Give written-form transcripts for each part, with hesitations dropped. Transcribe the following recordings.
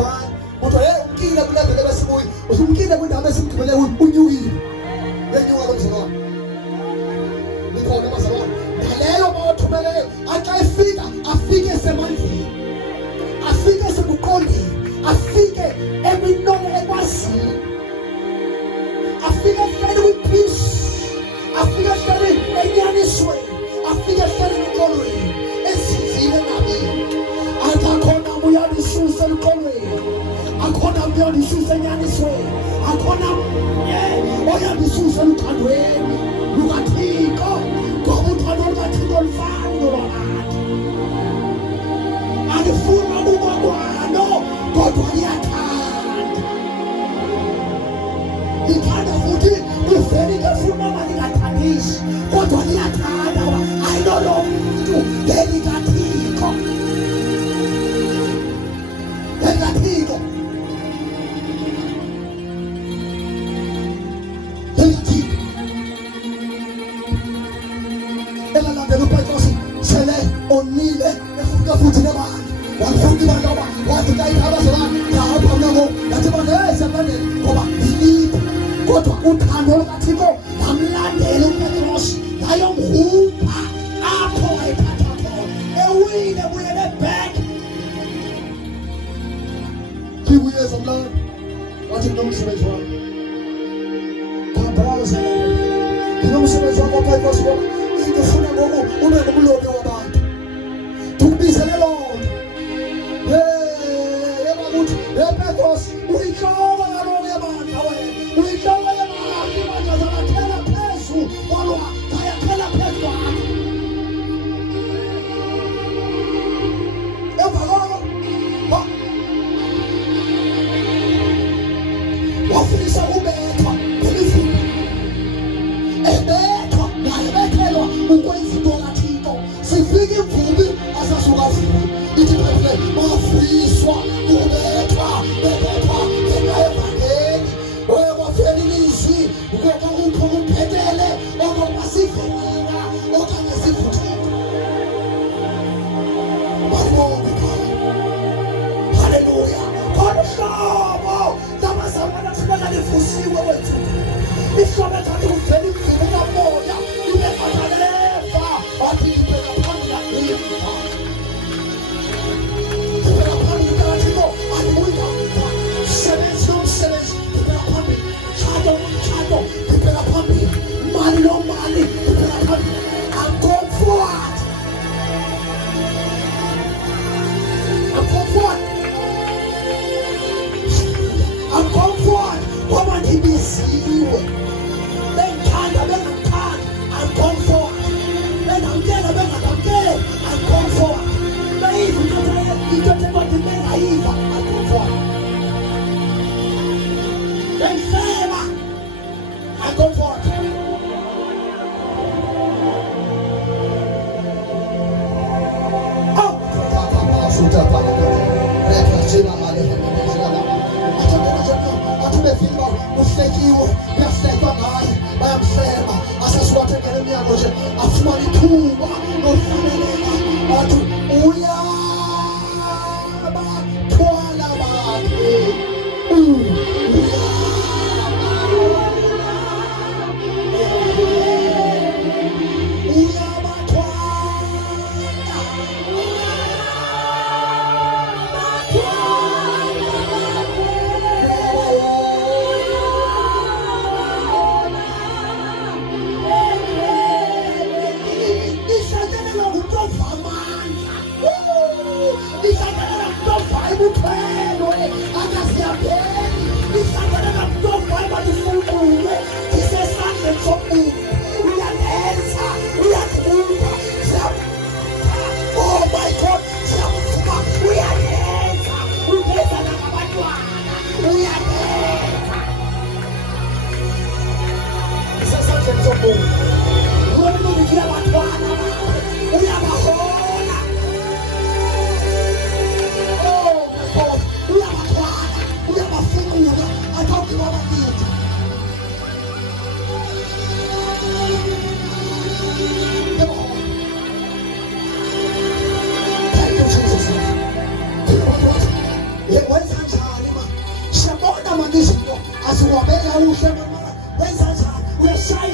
man kuthiwa hey umkile kulevele besibuyi umkile kwindawo esimthumele unyukile yenyuka lo mzalwane nikhona abazalwane naleyo bawathumeleyo axa efika afike semandleni afike sebuqondini afike ekwinongo ekwazini afike ehleli kwi-peace afike ehleli enyanisweni afike ehleli emqolweni ezinzile nabini athi akhona muyalisuse emqolweni akhona muyalisuse enyanisweni akhona oyalisuse emthandweni lukathixo ngoba uthando lukathixo lufani nolwabantu alifuna ubukwano kodwa liyathanda lithanda futhi liveli lefuna lingathandisi kodwa liyathanda ayilolo mntu lelikathixo lelikathixo elalandela uPetrosi sele onile efuna futhi nebani wafuthi bantoba wathi kayithabazalana ngapha mnako yathi banezemane ngoba ilipho kodwa uthando lukathixo lamlandela uPetrosi yayomhupha apho wayephatha khona ewile buyele back 3 years omlando wathi kunomsebenzi wami nginomsebenzi wami waPetrosi ngoba into ufuna ngoku ube ngumlobi wabantu tukubizele loo nto yebakuthi Petrosi uyinhloko kaloku yebandla wena uyinhloko yebandla ibandla zabathela phezu kwalwa zayathela phezu kwakho emva koko wafisa ubethwa ngemivuni ebethwa naye bethelwa ukwenza into kathixo sifika imvumi asasukavumi ithi phefule bafiswa kubethwa bebethwa ngenxa yevangeli kwafela ilizwi ukupho kumphetele okokuba sivenina okanye sivuthile babonge haleluya khona uhlobo labazalwane thibeka livusiwe wethu ihlobo ethathi kuvela imvini kamoya ibekhathaleva wathi ibeka phambili akuyiva ibeka phambili kathixo alibuyi kamva msebenzi nomsebenzi ibeka phambili mtshato nomtshato ibeka phambili mali nomali ibeka phambili akomfort ngoba ndibiziwe bengithanda bengakuthandi akomfort bengamkela bengakamkeli akomfort beyiva into ebathi bengayiva akomfort bengiseba akomfort uhlekiwe kuyahlekwa ngaye bayamhleba asesiwathengele emnyango nje afumane ithuba lokufaneleka bathi uyabathwala bakhe What's Chanima. Shamona Mandisho, as Wabella who Shamama, when's that? We're shy.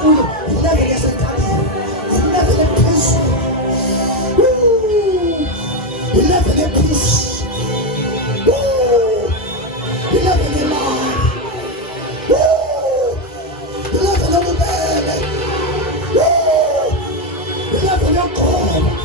kuyo ilevel yasentabeni, ilevel ephezulu, ilevel epeace, ilevel yemali, ilevel yobubele, ilevel yoqobo.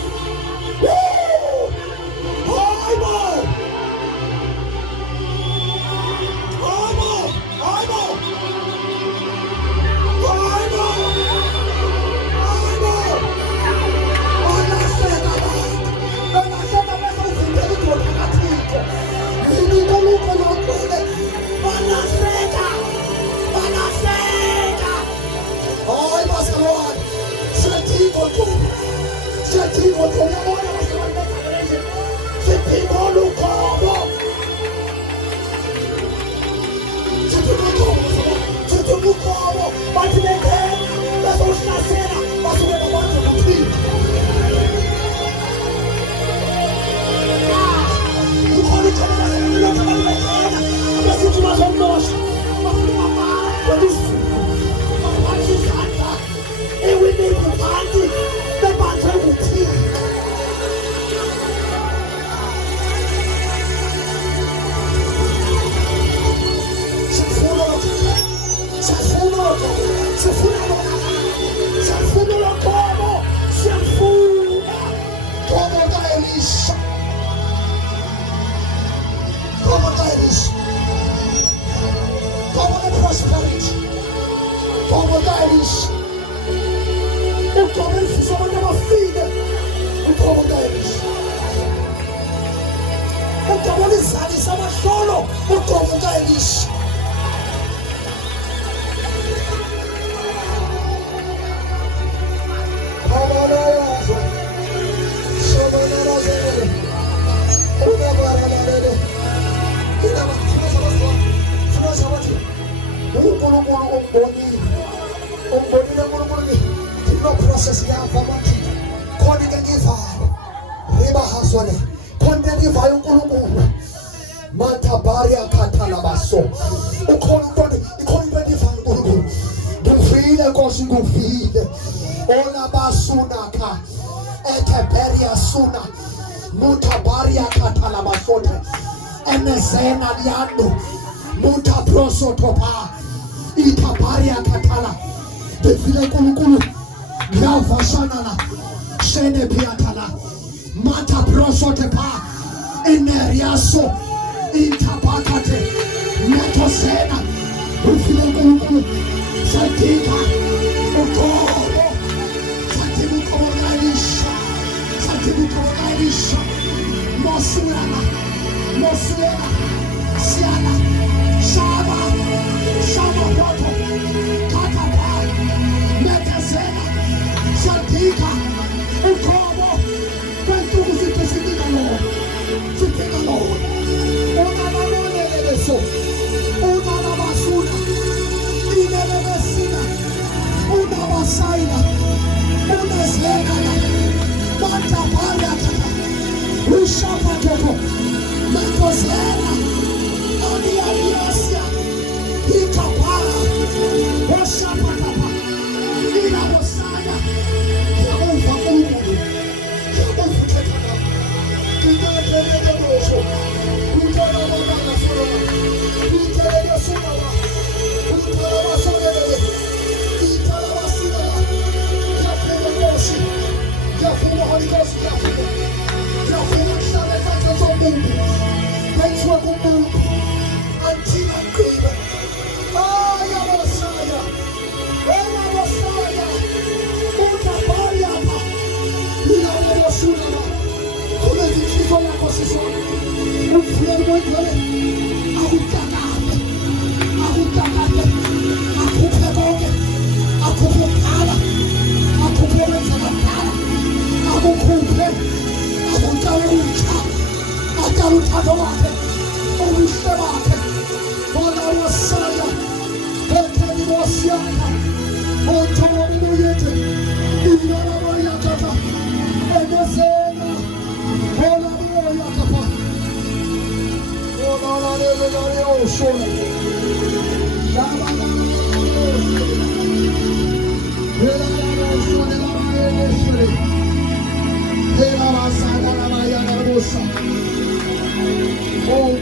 Oh,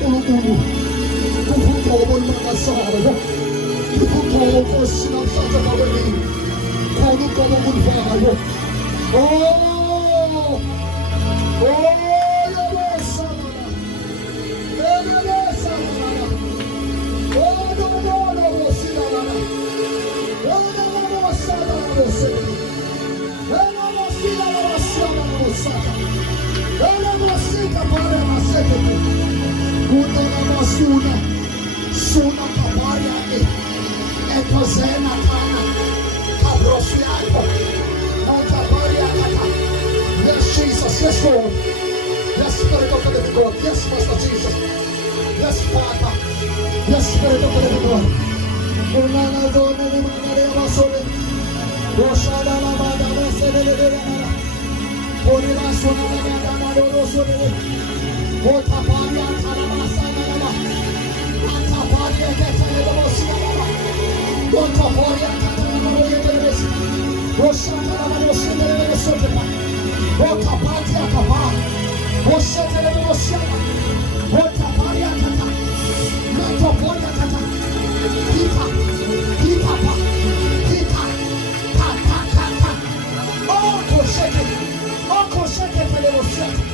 Ulugu, Kukuko, Manasawa, Kukuko, Koshina, Satabawani, Kukuko, Mufano. Oh, Yabasana, Yabasana, oh, no, Sina, oh, Sana, Sina. Suna kabariake ekozena kana kabrosiako motabariakata. Yes, Jesus, yes, Lord. Yes, Spirit of the living God. Yes, Master Jesus. Yes, Father. Yes, Spirit of the living God. Unana dona ni manare abasole. Roshada la bada basele. Orima sona la bada dorosole. Otaparia kana masana la. Ataparia ketele bosina la. Otaparia kana moyeles. Roshada la bosele besotepa. Otaparia kapa. Bosele bosina. Otaparia kata. Otaparia kata. Kita. Kita pa. Kita. Kata kata. Oh, kosheke. Oh, kosheke tele bosina.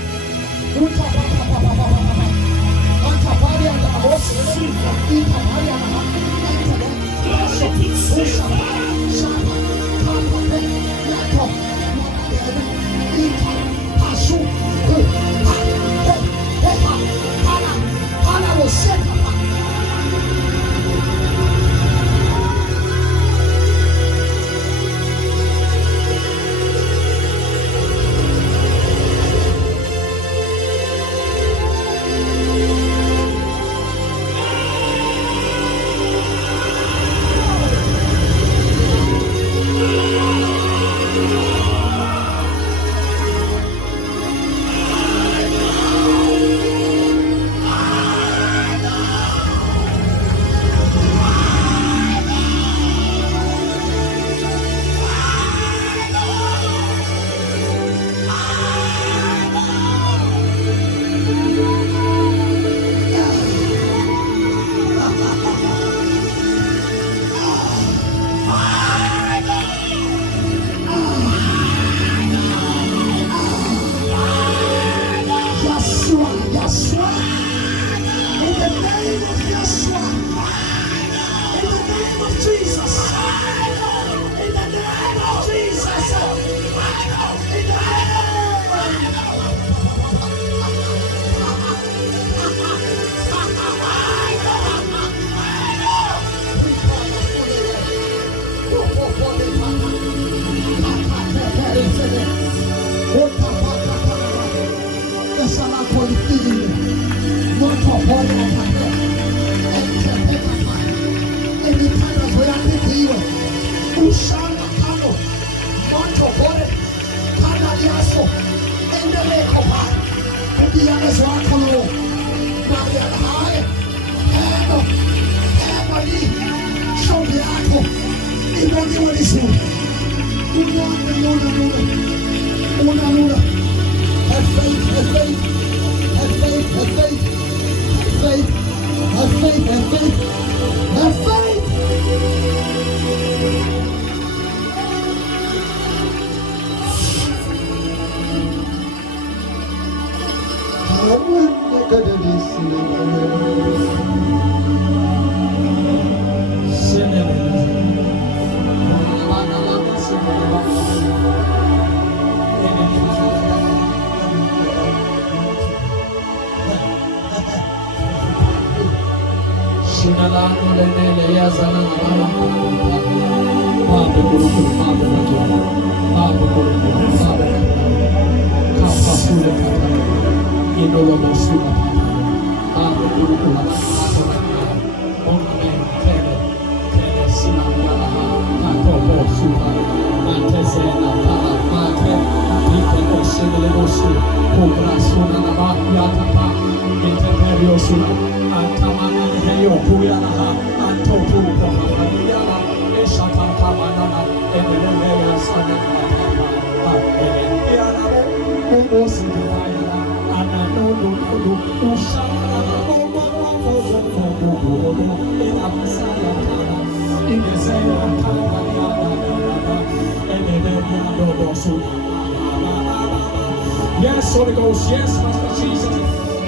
Yes, Holy Ghost. Yes, Master Jesus.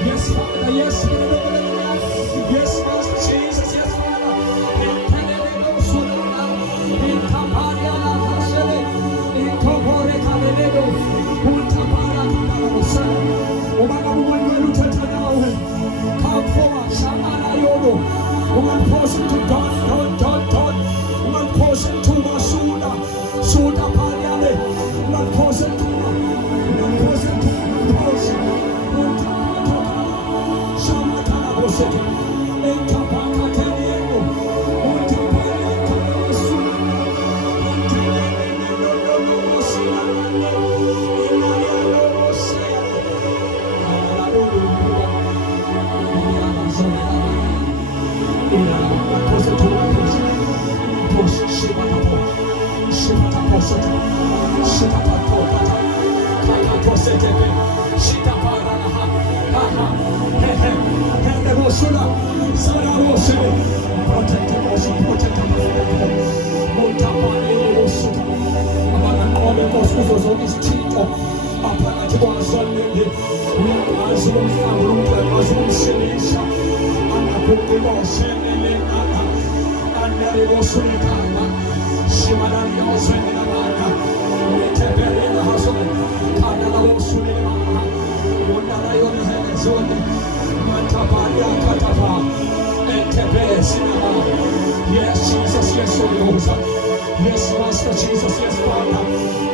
Yes, Father. Yes, yes, Master Jesus. Yes, Father. Come forward, Shamana Yodo. One portion to Don. One portion to Masuda. Suda Paliale. One portion to one portion to one portion. One Tama Shamatana Boseke. Ekapaka Teniego. One Tapaya Kamasu. One Teniego. No Mosina. Inaria Mosea. Yes, Jesus, yes, Holy Ghost. Yes, Master Jesus, yes, Father.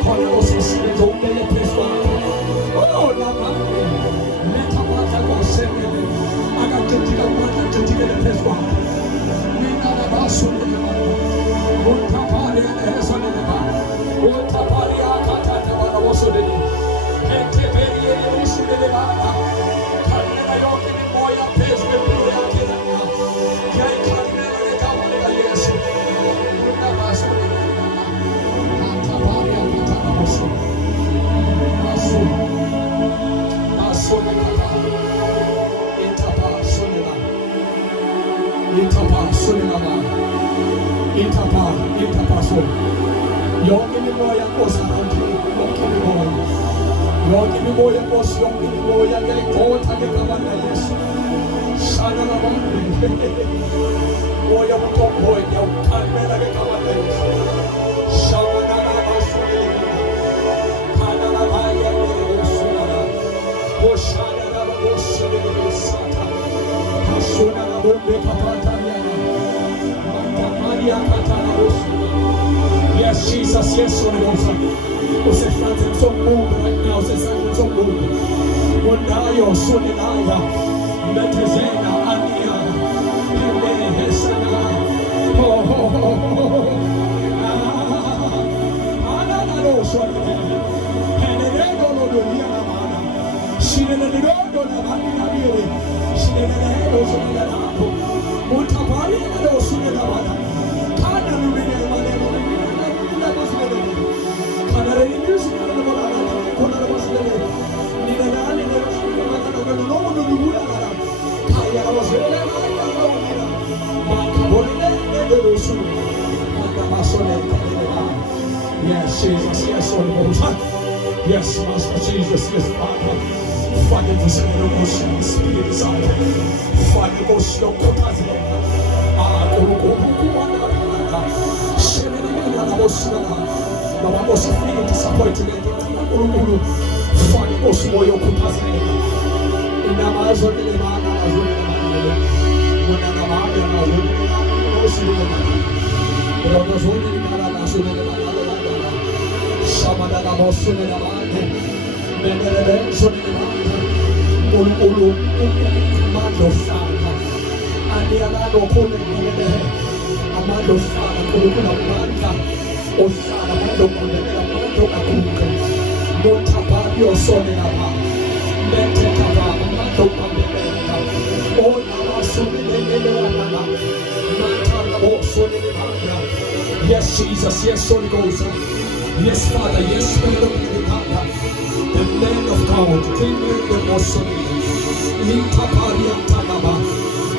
Call us to see the door, let us walk. Oh, Lama, let us walk and go send me. I got to take a water to take the place walk. We got a bass on the bar. What a party and the rest on the bar. What a party, I can't tell what I was on the day. And the very was in the bar. Can't never walk in the boy and place with the way I get up. Can't never come on the yes. What a bass on the bar. Yes, Jesus, yes, Holy Ghost. Você faz em seu mundo right now, você faz em seu mundo. Wanayo, Sunilaya, Metrizena, Ania, Hene, Hesana. Ananaro, Sunilaya, Hene, Dono, Yana, Shinelo, Navanina, Shinelo, Sunilaya, Mutabari, and Sunilaya. Yes, Jesus, yes, Holy Ghost. Yes, Master Jesus, yes, Father. Father, to send the motion, Spirit is out. Father, go slow, Baba bosi feel disappointed. Fani bosi moyo kupazile. Ina mazo ni maana mazuri na mwana na maana na mazuri na bosi ni maana. Roho zuri ni maana na zuri ni maana. Shamada na bosi ni maana. Menere zuri ni maana. Ulu mando sana. Andiana no kule ni amando sana kule maana. Osana mando kundelea mando kakunga Mota papi osone na pa Mente kaba mando pambeleka Ona wasone lele wana Manta na osone ni panga. Yes, Jesus, yes, Holy Ghost. Yes, Father, yes, Spirit of the Father. The man of God, King of the Mosoni.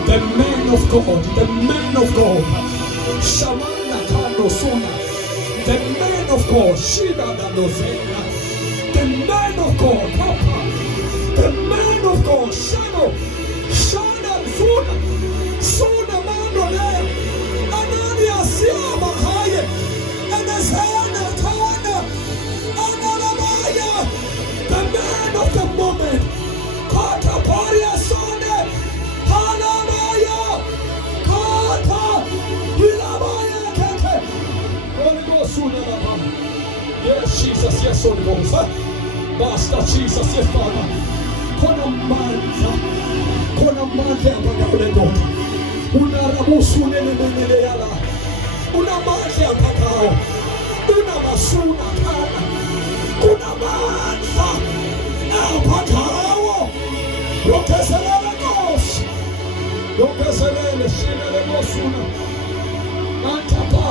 The man of God, the man of God, Shamana Kanosona, the man of God, Shida Dadozena, the man of God, Papa, the man of God, Shano, Shana Zuna, Suna Mandole, Anania Siama Haye, and Azana Tana, Ananamaya, the man of the moment, Kata Paria Sone, Hanamaya, Kata, Hilamaya Kete, Holy Ghost, Suna. Yes, Jesus, yes, Holy Ghost. Master Jesus, yes, Father. Kona manza Holy Ghost. Una rabusu nene yala. Una manza kakao. Una masuna kana. Una manza pakao. Rokeselele gos. Rokeselele shinele gosuna. Matapa.